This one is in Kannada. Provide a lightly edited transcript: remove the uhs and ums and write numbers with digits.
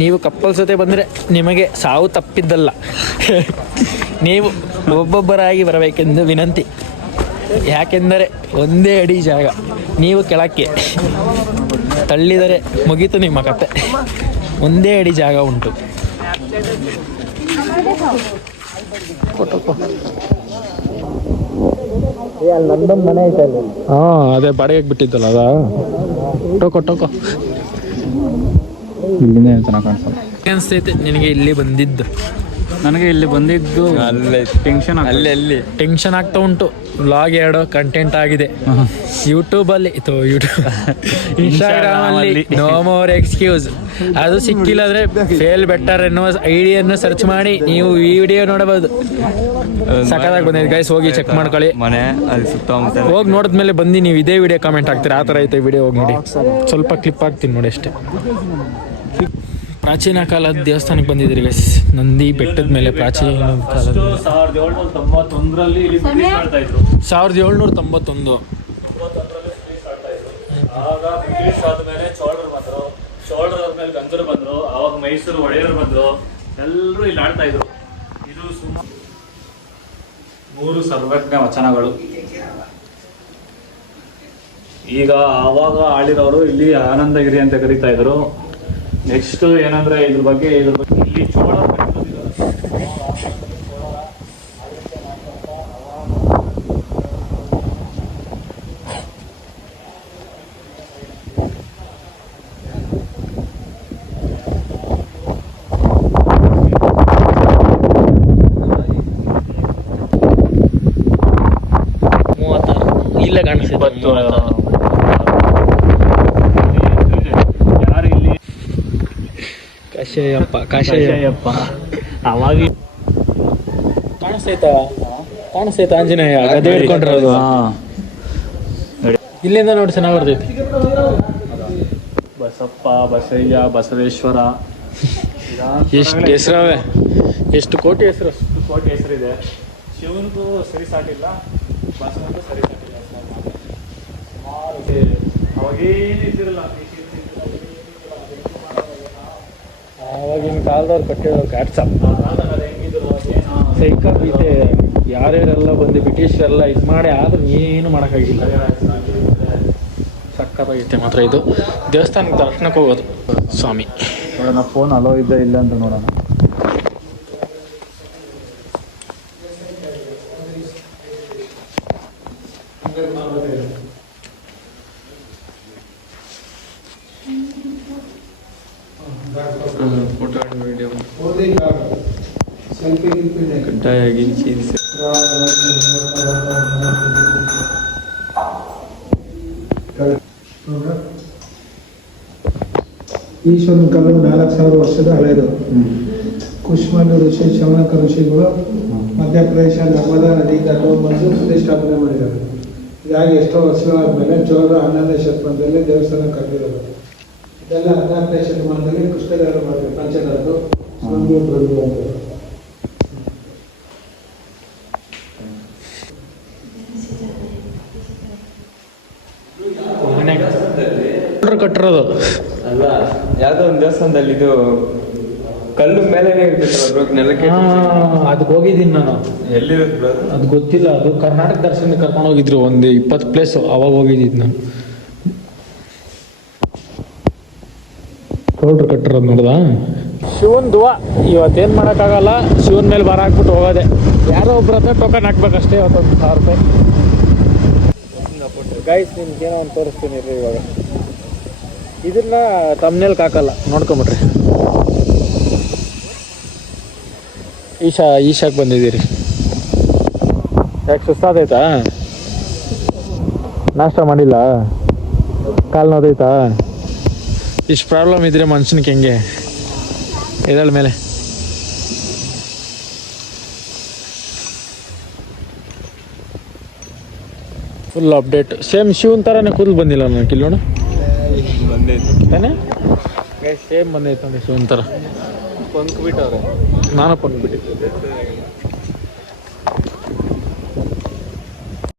ನೀವು ಕಪ್ಪಲ್ಸ್ ಜೊತೆ ಬಂದರೆ ನಿಮಗೆ ಸಾವು ತಪ್ಪಿದ್ದಲ್ಲ. ನೀವು ಒಬ್ಬೊಬ್ಬರಾಗಿ ಬರಬೇಕೆಂದು ವಿನಂತಿ. ಯಾಕೆಂದರೆ ಒಂದೇ ಅಡಿ ಜಾಗ, ನೀವು ಕೆಳಕ್ಕೆ ತಳ್ಳಿದರೆ ಮುಗೀತು ನಿಮ್ಮ ಕತೆ. ಒಂದೇ ಅಡಿ ಜಾಗ ಉಂಟು. ನಂದೊಂದು ಮನೆ ಐತೆ ಅಲ್ಲಿ. ಹಾಂ, ಅದೇ ಬಾಡಿಗೆಗೆ ಬಿಟ್ಟಿದ್ದಲ್ಲ ಅದಾ? ಟೋಕೋ ಇಲ್ಲಿಂದ ಚೆನ್ನಾಗಿ ಕಾಣಿಸಲ್ಲ ಅನಿಸ್ತೈತೆ ನಿನಗೆ ಇಲ್ಲಿ ಬಂದಿದ್ದು? ನನಗೆ ಇಲ್ಲಿ ಬಂದಿದ್ದು ಅಲ್ಲೇ ಅಲ್ಲಿ ಟೆನ್ಷನ್ ಆಗ್ತಾ ಉಂಟು. ವ್ಲಾಗ್ 2 ಕಂಟೆಂಟ್ ಆಗಿದೆ ಯೂಟ್ಯೂಬಲ್ಲಿ, ಇನ್ಸ್ಟಾಗ್ರಾಮಲ್ಲಿ. No more excuse. ಅದು ಸಿಕ್ಕಿಲ್ಲ ಅಂದರೆ ಫೇಲ್ ಬೆಟರ್ ಎನ್ನುವ ಐಡಿಯನ್ನು ಸರ್ಚ್ ಮಾಡಿ ನೀವು ಈ ವಿಡಿಯೋ ನೋಡಬಹುದು. ಸಖತ್ತಾಗಿ ಬಂದಿದೆ ಗೈಸ್, ಹೋಗಿ ಚೆಕ್ ಮಾಡ್ಕೊಳ್ಳಿ. ಮನೆ ಅಲ್ಲಿ ಸುತ್ತಮುತ್ತ ಹೋಗಿ ನೋಡಿದ್ಮೇಲೆ ಬಂದು ನೀವು ಇದೇ ವಿಡಿಯೋ ಕಾಮೆಂಟ್ ಹಾಕ್ತೀರಾ. ಆ ಥರ ಐತೆ ವಿಡಿಯೋ, ಹೋಗಿ ನೋಡಿ. ಸ್ವಲ್ಪ ಕ್ಲಿಪ್ ಹಾಕ್ತೀನಿ ನೋಡಿ ಅಷ್ಟೇ. ಪ್ರಾಚೀನ ಕಾಲದ ದೇವಸ್ಥಾನಕ್ಕೆ ಬಂದಿದ್ದೀರಿ ಗೈಸ್. ನಂದಿ ಬೆಟ್ಟದ ಮೇಲೆ ಪ್ರಾಚೀನ ಕಾಲದ 1791 1791. ಆಗ ಬ್ರಿಟಿಷ್ ಆದ್ಮೇಲೆ ಚೋಳರು ಬಂದರು, ಚೋಳರು ಆದ್ಮೇಲೆ ಗಂಗರು ಬಂದರು, ಆವಾಗ ಮೈಸೂರು ಒಡೆಯರು ಬಂದರು, ಎಲ್ಲರೂ ಇಲ್ಲಿ ಆಡ್ತಾ ಇದ್ರು. ಇದು ಸುಮಾರು 3 ಸರ್ವಜ್ಞ ವಚನಗಳು. ಈಗ ಆವಾಗ ಆಳಿರೋರು ಇಲ್ಲಿ ಆನಂದಗಿರಿ ಅಂತ ಕರೀತಾ ಇದ್ರು. ನೆಕ್ಸ್ಟ್ ಏನಂದ್ರೆ ಇದ್ರ ಬಗ್ಗೆ ಇಲ್ಲಿ ಚೋಳ ಇಲ್ಲೇ ಕಾಣಿಸ್ತು. ಕಾಶಯ್ಯಪ್ಪ ಅವಾಗ ಕಾಣಿಸ್ತೈತ ಆಂಜನೇಯ ಗದೆ ಹಿಡ್ಕೊಂಡಿರೋದು. ಇಲ್ಲಿಂದ ನೋಡಿ ಚೆನ್ನಾಗಿ ಬರ್ತೈತಿ. ಬಸಪ್ಪ, ಬಸಯ್ಯ, ಬಸವೇಶ್ವರ, ಎಷ್ಟು ಹೆಸರವೆ, ಎಷ್ಟು ಕೋಟಿ ಹೆಸರು. ಕೋಟಿ ಹೆಸರಿದೆ. ಶಿವನಿಗೂ ಸರಿ ಸಾಟಿಲ್ಲ, ಬಸವನಿಗೂ ಸರಿ ಸಾಟಿಲ್ಲ. ಸುಮಾರು ಅವಾಗೇನಿದ್ದಿರಲ್ಲ, ಆವಾಗಿನ ಕಾಲದವ್ರು ಕಟ್ಟಿರೋ ಕ್ಯಾಟ್ಸಪ್ ಸೈಕತೆ. ಯಾರ್ಯಾರೆಲ್ಲ ಬಂದು ಬ್ರಿಟಿಷರೆಲ್ಲ ಇದು ಮಾಡಿ ಆದ್ರೂ ಏನು ಮಾಡೋಕ್ಕಾಗಿಲ್ಲ. ಸಕ್ಕತ್ತಾಗೈತೆ ಮಾತ್ರ ಇದು. ದೇವಸ್ಥಾನಕ್ಕೆ ದರ್ಶನಕ್ಕೆ ಹೋಗೋದು ಸ್ವಾಮಿ. ನೋಡೋಣ ಫೋನ್ ಅಲೋ ಇದ್ದ ಇಲ್ಲ ಅಂತ ನೋಡೋಣ. ಫೋಟೋ ವಿಡಿಯೋ ಕಡ್ಡಾಯಾಗಿ ಈಶ್ವರನ ಕಲ್ಲು 4000 ವರ್ಷದ ಹಳೆಯದು. ಕುಷ್ಮಾಂಡ ಋಷಿ, ಶೌನಕ ಋಷಿಗಳು ಮಧ್ಯಪ್ರದೇಶ ನರ್ಮದಾ ನದಿ ಘಟ್ಟವನ್ನು ಬಂದು ಪ್ರತಿಷ್ಠಾಪನೆ ಮಾಡಿದ್ದಾರೆ. ಹೀಗಾಗಿ ಎಷ್ಟೋ ವರ್ಷಗಳಾದ್ಮೇಲೆ ಚೋಳರು 11ನೇ ಶತಮಾನದಲ್ಲಿ ದೇವಸ್ಥಾನ ಕಟ್ಟಿರೋದು. ಇದೆಲ್ಲ 14ನೇ ಶತಮಾನದಲ್ಲಿ ಕೃಷ್ಣದೇವರು ಮಾಡಿದ್ರು. ಪಂಚದರದ್ದು ಸ್ವಾಮಿ ಪ್ರಭು ಅಂತ. ಕಟ್ಟಿರೋದು ಅಲ್ಲ, ಯಾವ್ದೋ ಒಂದು ದೇವಸ್ಥಾನದಲ್ಲಿ ಇದು ಕಲ್ಲು ಮೇಲೆನೆ ಇರ್ತೈತಲ್ಲ ನೆಲಕ್ಕೆ. ಅದಕ್ಕೆ ಹೋಗಿದ್ದೀನಿ ನಾನು. ಎಲ್ಲಿರುತ್ತೆ ಬ್ರೋ? ಅದು ಗೊತ್ತಿಲ್ಲ. ಅದು ಕರ್ನಾಟಕ ದರ್ಶನಕ್ಕೆ ಕರ್ಕೊಂಡು ಹೋಗಿದ್ರು ಒಂದು 20 ಪ್ಲೇಸ್. ಅವಾಗ ಹೋಗಿದ್ದಿದ್ದು ನಾನು. ಟೋಲ್ಡ್ರು ಕಟ್ಟಿರೋದು ನೋಡ್ದ. ಶಿವನ್ ದುವಾ ಇವತ್ತೇನು ಮಾಡೋಕ್ಕಾಗಲ್ಲ. ಶಿವನ ಮೇಲೆ ಭಾರ ಹಾಕ್ಬಿಟ್ಟು ಹೋಗೋದೆ. ಯಾರೋ ಒಬ್ರ ಹತ್ರ ಟೋಕನ್ ಹಾಕ್ಬೇಕಷ್ಟೇ. ಇವತ್ತೊಂದು 1000 ರೂಪಾಯಿ. ಗೈಸ್ ನಿಮ್ಗೇನೋ ಒಂದು ತೋರಿಸ್ತೀನಿ ರೀ. ಇವಾಗ ಇದನ್ನ ತಮ್ಮನೇಲಿ ಹಾಕಲ್ಲ, ನೋಡ್ಕೊಂಬಿಟ್ರಿ. ಈಶಾಕ್ಕೆ ಬಂದಿದ್ದೀರಿ. ಯಾಕೆ ಸುಸ್ತಾದೈತಾ? ನಾಷ್ಟ ಮಾಡಿಲ್ಲ? ಕಾಲು ನೋದೈತಾ? ಇಷ್ಟು ಪ್ರಾಬ್ಲಮ್ ಇದ್ರೆ ಮನುಷ್ಯನಿಗೆ ಹೆಂಗೆ ಇದಳ ಮೇಲೆ? Full update. ಸೇಮ್ ಶಿವನ್ ಥರನೇ ಕೂದಲು ಬಂದಿಲ್ಲ ನನಗೆ. ಇಲ್ಲಿ ನೋಡು ಬಂದೈತೆ ತಾನೇ ಸೇಮ್ ಬಂದೈತೆ ನೋಡಿ ಶಿವನ್ ಥರ. ಪಂಕ್ ಬಿಟ್ಟವ್ರೆ. ನಾನು ಪಂಕ್ ಬಿಟ್ಟಿದ್ದೆ.